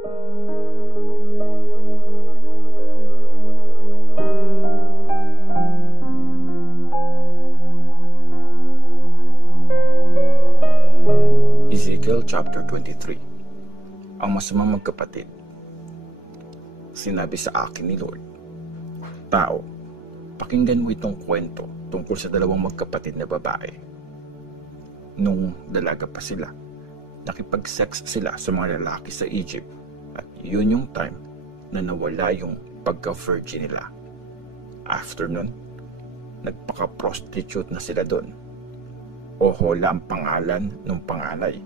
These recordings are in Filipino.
Ezekiel chapter 23. Ang masamang magkapatid. Sinabi sa akin ni Lord, "Tao, pakinggan mo itong kwento tungkol sa dalawang magkapatid na babae. Nung dalaga pa sila, nakipag-sex sila sa mga lalaki sa Egypt at yun yung time na nawala yung pagka-virgin nila. After nun, nagpaka-prostitute na sila doon. Ohola ang pangalan ng panganay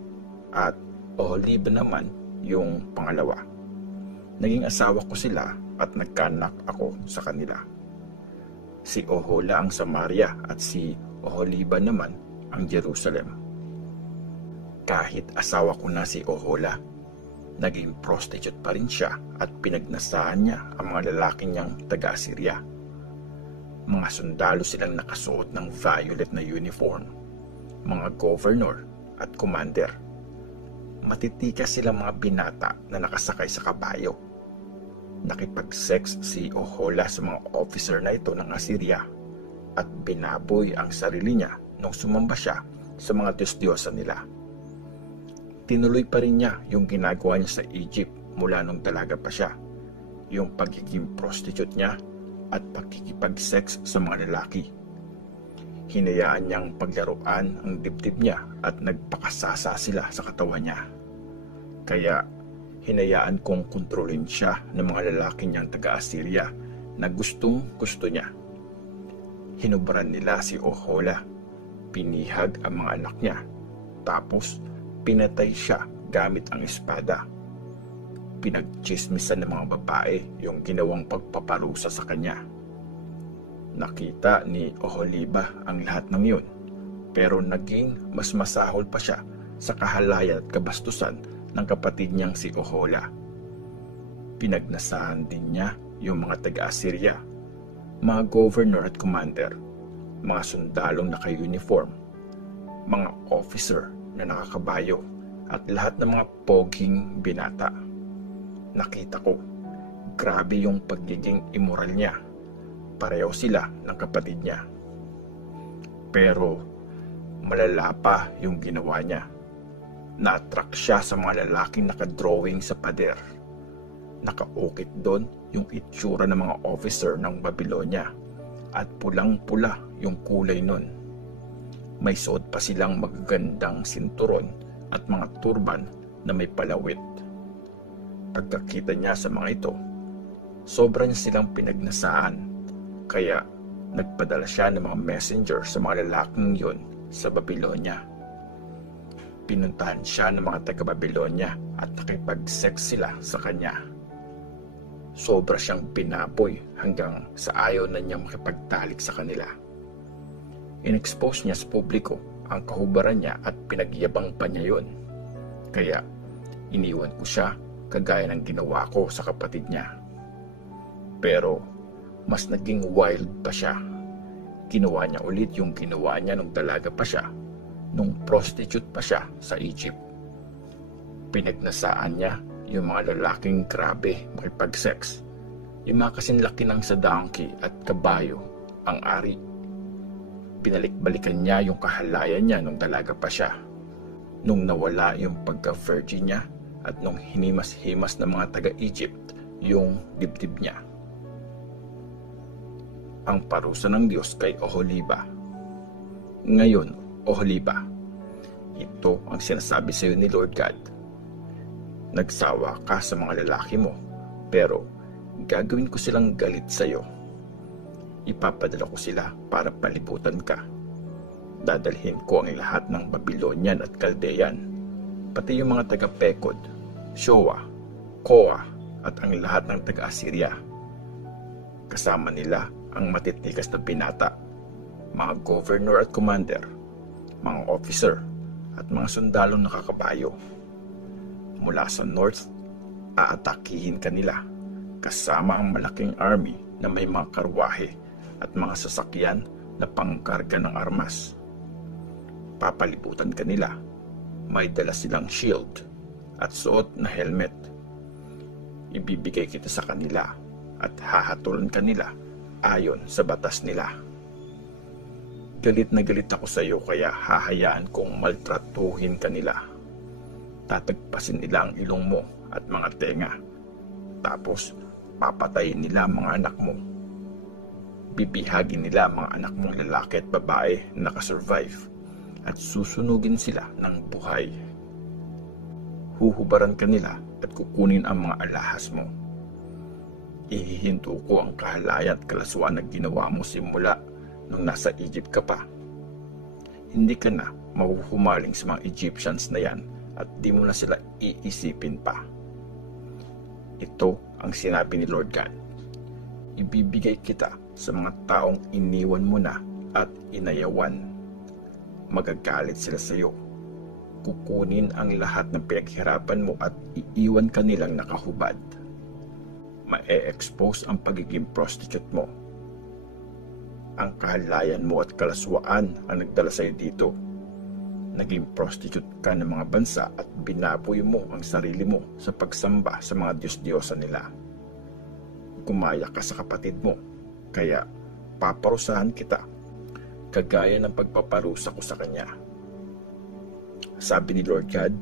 at Oholiba naman yung pangalawa. Naging asawa ko sila at nagkaanak ako sa kanila. Si Ohola ang Samaria at si Oholiba naman ang Jerusalem. Kahit asawa ko na si Ohola, naging prostitute pa rin siya at pinagnasaan niya ang mga lalaki niyang taga-Assyria. Mga sundalo silang nakasuot ng violet na uniform, mga governor at commander. Matitikas silang mga binata na nakasakay sa kabayo. Nakipag-sex si Ohola sa mga officer na ito ng Assyria at binaboy ang sarili niya nung sumamba siya sa mga Diyos-Diyosa nila. Tinuloy pa rin niya yung ginagawa niya sa Egypt mula nung dalaga pa siya, yung pagiging prostitute niya at pagkikipag-sex sa mga lalaki. Hinayaan niyang paglaruan ang dibdib niya at nagpakasasa sila sa katawan niya. Kaya hinayaan kong kontrolin siya ng mga lalaki niyang taga-Assyria na gustong gusto niya. Hinubran nila si Ohola, pinihag ang mga anak niya, tapos pinatay siya gamit ang espada. Pinagchismisan ng mga babae yung ginawang pagpaparusa sa kanya. Nakita ni Oholiba ang lahat ng yun, pero naging mas masahol pa siya sa kahalayan at kabastusan ng kapatid niyang si Ohola. Pinagnasahan din niya yung mga taga-Assyria, mga governor at commander, mga sundalong naka-uniform, mga officer na nakakabayo, at lahat ng mga poging binata. Nakita ko, grabe yung pagiging immoral niya. Pareho sila ng kapatid niya. Pero malala pa yung ginawa niya. Na-attract siya sa mga lalaking nakadrawing sa pader. Nakaukit doon yung itsura ng mga officer ng Babylonia at pulang-pula yung kulay nun. May suot pa silang magagandang sinturon at mga turban na may palawit. Pagkakita niya sa mga ito, sobra niya silang pinagnasaan. Kaya nagpadala siya ng mga messenger sa mga lalaking yun sa Babylonia. Pinuntahan siya ng mga taga-Babylonia at nakipag-sex sila sa kanya. Sobra siyang pinapoy hanggang sa ayaw na niya makipagtalik sa kanila. In-expose niya sa publiko ang kahubaran niya at pinagyabang pa niya yun. Kaya iniwan ko siya kagaya ng ginawa ko sa kapatid niya. Pero mas naging wild pa siya. Ginawa niya ulit yung ginawa niya nung dalaga pa siya, nung prostitute pa siya sa Egypt. Pinagnasaan niya yung mga lalaking grabe makipag-sex, yung mga kasinlaki ng sa donkey at kabayo ang ari. Binalik-balikan niya yung kahalayan niya nung dalaga pa siya, nung nawala yung pagka-virgin niya at nung hinimas-himas ng mga taga-Egypt yung dibdib niya. Ang parusa ng Diyos kay Oholiba. Ngayon, Oholiba, ito ang sinasabi sa iyo ni Lord God. Nagsawa ka sa mga lalaki mo, pero gagawin ko silang galit sa iyo. Ipapadala ko sila para palibutan ka. Dadalhin ko ang lahat ng Babylonian at Chaldean, pati yung mga taga-Pekod, Shoa, Koa, at ang lahat ng taga-Assyria. Kasama nila ang matitikas na binata, mga governor at commander, mga officer, at mga sundalong nakakabayo. Mula sa north, aatakihin kanila, kasama ang malaking army na may mga karwahe at mga sasakyan na pangkarga ng armas. Papalibutan kanila, may dala silang shield at suot na helmet. ibibigay kita sa kanila at hahatulan kanila ayon sa batas nila. Galit na galit ako sa iyo kaya hahayaan kong maltratuhin kanila. Tatagpasin nila ang ilong mo at mga tenga. Tapos papatayin nila ang mga anak mo. Bibihagin nila ang mga anak mong lalaki at babae na nakasurvive at susunugin sila ng buhay. Huhubaran kanila at kukunin ang mga alahas mo. Ihihinto ko ang kahalayan at kalaswaan na ginawa mo simula nung nasa Egypt ka pa. Hindi ka na mahuhumaling sa mga Egyptians na yan at di mo na sila iisipin pa. Ito ang sinabi ni Lord God. Ibibigay kita sa mga taong iniwan mo na at inayawan. Magagalit sila sa iyo. Kukunin ang lahat ng pinaghirapan mo at iiwan ka nilang nakahubad. Ma-expose ang pagiging prostitute mo. Ang kahalayan mo at kalaswaan ang nagdala sa iyo dito. Naging prostitute ka ng mga bansa at binaboy mo ang sarili mo sa pagsamba sa mga Diyos-Diyosa nila. Gumaya ka sa kapatid mo, kaya paparusahan kita, kagaya ng pagpaparusa ko sa kanya. Sabi ni Lord God,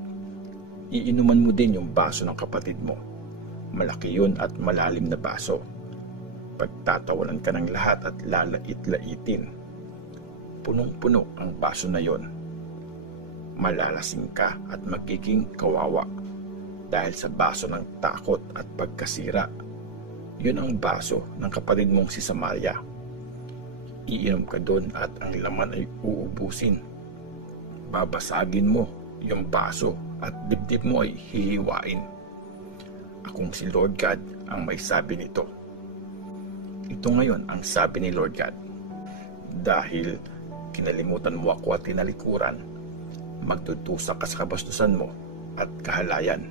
iinuman mo din yung baso ng kapatid mo. Malaki yun at malalim na baso. Pagtatawanan ka ng lahat at lalait-laitin. Punong-puno ang baso na yon. Malalasing ka at magiging kawawa dahil sa baso ng takot at pagkasira. Yun ang baso ng kapatid mong si Samaria. Iinom ka doon at ang laman ay uubusin. Babasagin mo yung baso at dibdib mo ay hihiwain. Akong si Lord God ang may sabi nito. Ito ngayon ang sabi ni Lord God. Dahil kinalimutan mo ako at tinalikuran, magtutusa ka sa kabastusan mo at kahalayan.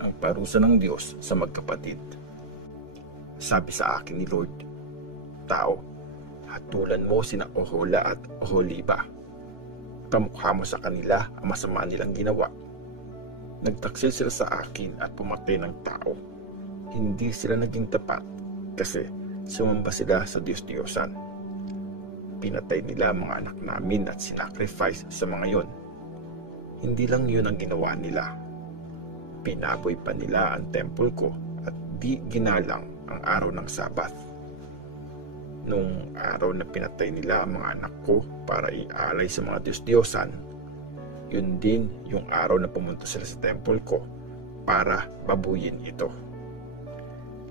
Ang parusa ng Diyos sa magkapatid. Sabi sa akin ni Lord, tao, hatulan mo sina Ohola at Oholiba. Kamukha mo sa kanila ang masama nilang ginawa. Nagtaksil sila sa akin at pumatay ng tao. Hindi sila naging tapat kasi sumamba sila sa Diyos-Diyosan. Pinatay nila ang mga anak namin at sinacrifice sa mga yon. Hindi lang yun ang ginawa nila. Pinaboy pa nila ang temple ko at di ginalang ang araw ng Sabat. Nung araw na pinatay nila ang mga anak ko para ialay sa mga Diyos-Diyosan, yun din yung araw na pumunta sila sa temple ko para babuyin ito.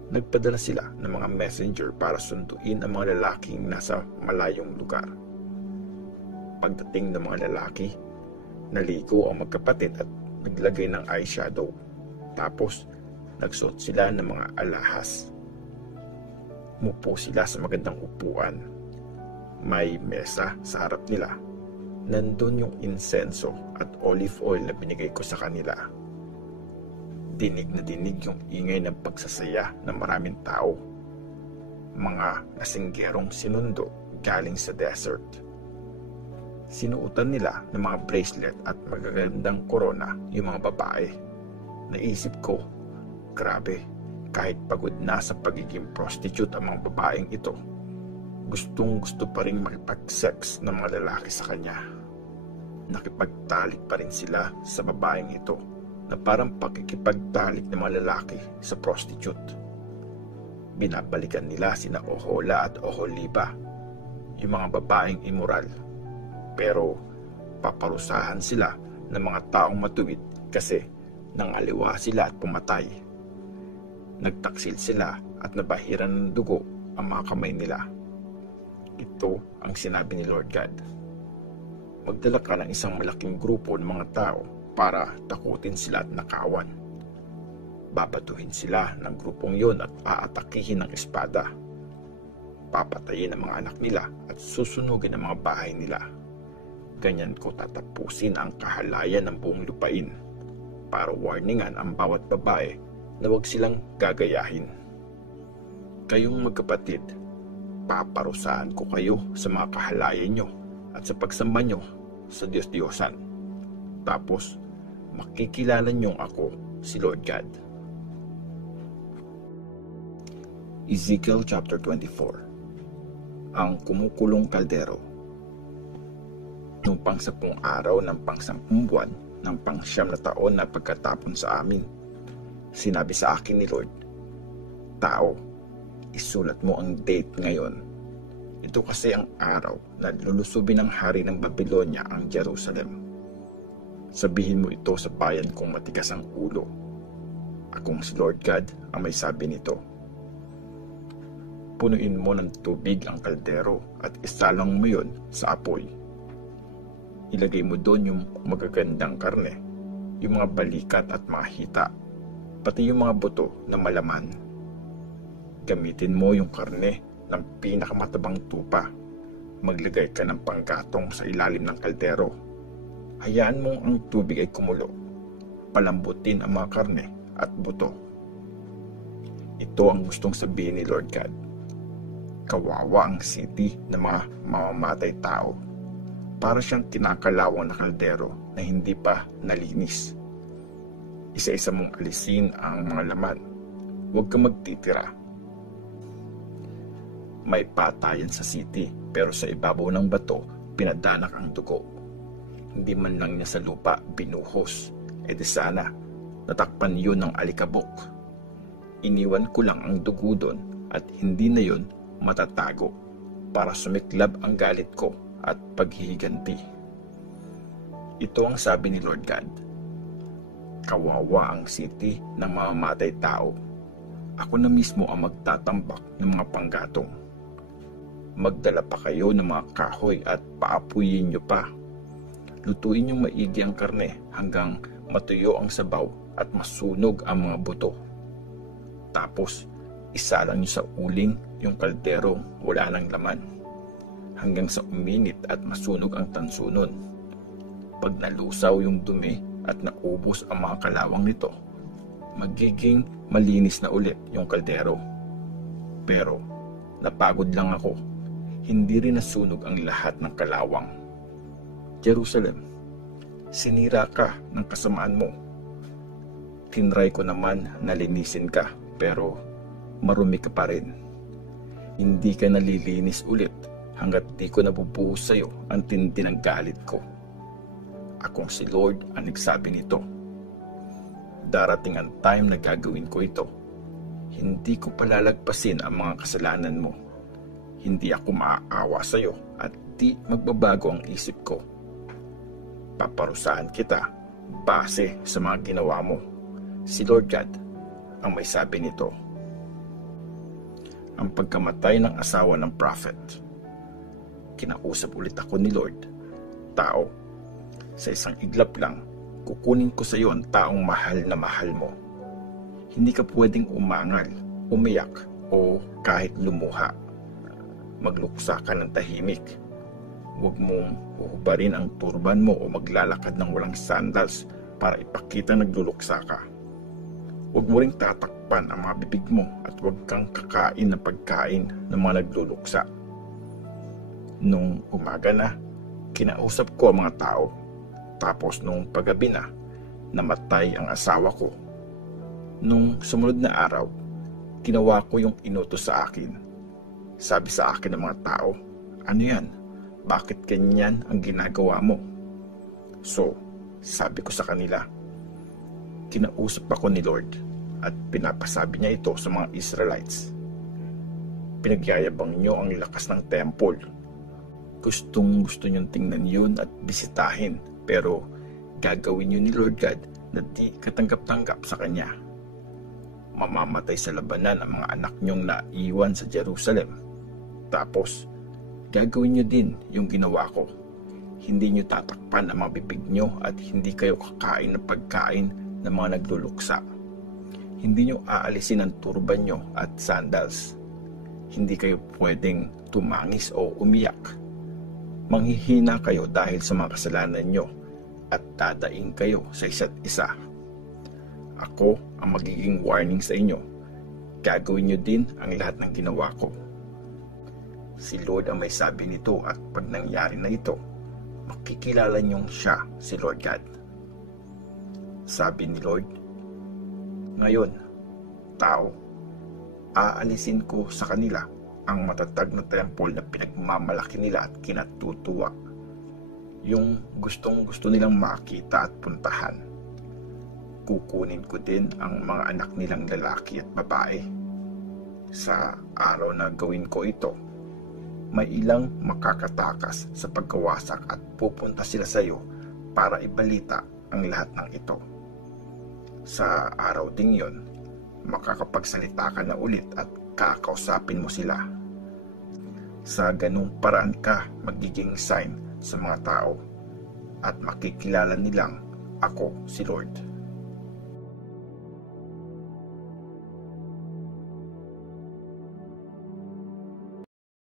Nagpadala sila ng mga messenger para sunduin ang mga lalaking nasa malayong lugar. Pagdating ng mga lalaki, naligo ang magkapatid at naglagay ng eyeshadow. Tapos, nagsuot sila ng mga alahas. Mupo sila sa magandang upuan. May mesa sa harap nila. Nandun yung insenso at olive oil na binigay ko sa kanila. Dinig na dinig yung ingay ng pagsasaya ng maraming tao. Mga lasinggerong sinundo galing sa desert. Sinuutan nila ng mga bracelet at magagandang korona yung mga babae. Naisip ko, grabe, kahit pagod na sa pagiging prostitute ang mga babaeng ito, gustong gusto pa rin makipag-sex ng mga lalaki sa kanya. Nakipagtalik pa rin sila sa babaeng ito na parang pakikipagtalik ng mga lalaki sa prostitute. Binabalikan nila sina Ohola at Oholiba, yung mga babaeng immoral. Pero paparusahan sila ng mga taong matuwid kasi nangaliwa sila at pumatay. Nagtaksil sila at nabahiran ng dugo ang mga kamay nila. Ito ang sinabi ni Lord God. Magdala ka ng isang malaking grupo ng mga tao para takutin sila at nakawan. Babatuhin sila ng grupong yon at aatakihin ng espada. Papatayin ang mga anak nila at susunugin ang mga bahay nila. Ganyan ko tatapusin ang kahalayan ng buong lupain para warningan ang bawat babae na huwag silang gagayahin. Kayong magkapatid, paparusahan ko kayo sa mga kahalayan nyo at sa pagsamba nyo sa Diyos-Diyosan. Tapos, makikilala nyo ako si Lord God. Ezekiel chapter 24. Ang kumukulong kaldero. Noong pang-10 araw ng pang-10 buwan ng pang-9 na taon na pagkatapon sa amin, sinabi sa akin ni Lord, "Tao, isulat mo ang date ngayon. Ito kasi ang araw na lulusubin ng hari ng Babylonia ang Jerusalem. Sabihin mo ito sa bayan kong matigas ang ulo. Akong si Lord God ang may sabi nito. Punuin mo ng tubig ang kaldero at isalang mo yun sa apoy. Ilagay mo doon yung magagandang karne, yung mga balikat at mga hita, pati yung mga buto na malaman. Gamitin mo yung karne ng pinakamatabang tupa. Maglagay ka ng panggatong sa ilalim ng kaldero. Hayaan mong ang tubig ay kumulo. Palambutin ang mga karne at buto." Ito ang gustong sabihin ni Lord God. Kawawa ang city ng mga mamamatay tao. Para siyang kinakalawang na kaldero na hindi pa nalinis. Isa-isa mong alisin ang mga laman. Huwag kang magtitira. May patayan sa city, pero sa ibabaw ng bato, pinadanak ang dugo. Hindi man lang niya sa lupa binuhos. E di sana, natakpan yun ng alikabok. Iniwan ko lang ang dugo doon at hindi na yun matatago para sumiklab ang galit ko at paghihiganti. Ito ang sabi ni Lord God. Kawawa ang city ng mamamatay tao. Ako na mismo ang magtatambak ng mga panggatong. Magdala pa kayo ng mga kahoy at paapuyin nyo pa. Lutuin yung maigi ang karne hanggang matuyo ang sabaw at masunog ang mga buto. Tapos, isalang nyo sa uling yung kalderong wala ng laman hanggang sa uminit at masunog ang tansunon. Pag nalusaw yung dumi at naubos ang mga kalawang nito, magiging malinis na ulit yung kaldero. Pero napagod lang ako, hindi rin nasunog ang lahat ng kalawang. Jerusalem, sinira ka ng kasamaan mo. Tinry ko naman na linisin ka, pero marumi ka pa rin. Hindi ka nalilinis ulit hanggat di ko nabubuhos sa'yo ang tindi ng galit ko. Akong si Lord ang nagsabi nito. Darating ang time na gagawin ko ito. Hindi ko palalagpasin ang mga kasalanan mo. Hindi ako maaawa sa'yo at di magbabago ang isip ko. Paparusahan kita base sa mga ginawa mo. Si Lord God ang may sabi nito. Ang pagkamatay ng asawa ng prophet. Kinausap ulit ako ni Lord. Tao, sa isang iglap lang, kukunin ko sa iyo ang taong mahal na mahal mo. Hindi ka pwedeng umangal, umiyak, o kahit lumuha. Magluksa ka ng tahimik. Huwag mong uhubarin ang turban mo o maglalakad ng walang sandals para ipakita nagluluksa ka. Huwag mo ring tatakpan ang mga bibig mo at huwag kang kakain ng pagkain ng mga nagluluksa. Nung umaga na, kinausap ko ang mga tao. Tapos nung paggabi na, namatay ang asawa ko. Nung sumunod na araw, ginawa ko yung inutos sa akin. Sabi sa akin ng mga tao, ano yan? Bakit ganyan ang ginagawa mo? So, sabi ko sa kanila, kinausap ako ni Lord at pinapasabi niya ito sa mga Israelites. Pinagyayabang niyo ang lakas ng temple. Gustong gusto niyong tingnan yun at bisitahin, pero gagawin niyo ni Lord God na di katanggap-tanggap sa Kanya. Mamamatay sa labanan ang mga anak niyong naiwan sa Jerusalem. Tapos, gagawin niyo din yung ginawa ko. Hindi niyo tatakpan ang mga bibig niyo at hindi kayo kakain ng pagkain ng mga nagluluksa. Hindi niyo aalisin ang turban niyo at sandals. Hindi kayo pwedeng tumangis o umiyak. Manghihina kayo dahil sa mga kasalanan niyo at dadaing kayo sa isa't isa. Ako ang magiging warning sa inyo. Gagawin niyo din ang lahat ng ginawa ko. Si Lord ang may sabi nito at pag nangyari na ito, makikilala niyong siya, si Lord God. Sabi ni Lord, Ngayon, tao, aalisin ko sa kanila ang matatag na temple na pinagmamalaki nila at kinatutuwa. Yung gustong-gusto nilang makita at puntahan. Kukunin ko din ang mga anak nilang lalaki at babae. Sa araw na gawin ko ito, may ilang makakatakas sa pagkawasak at pupunta sila sa iyo para ibalita ang lahat ng ito. Sa araw ding yon, makakapagsalita ka na ulit at kakausapin mo sila. Sa ganung paraan ka magiging sign sa mga tao at makikilala nilang ako si Lord.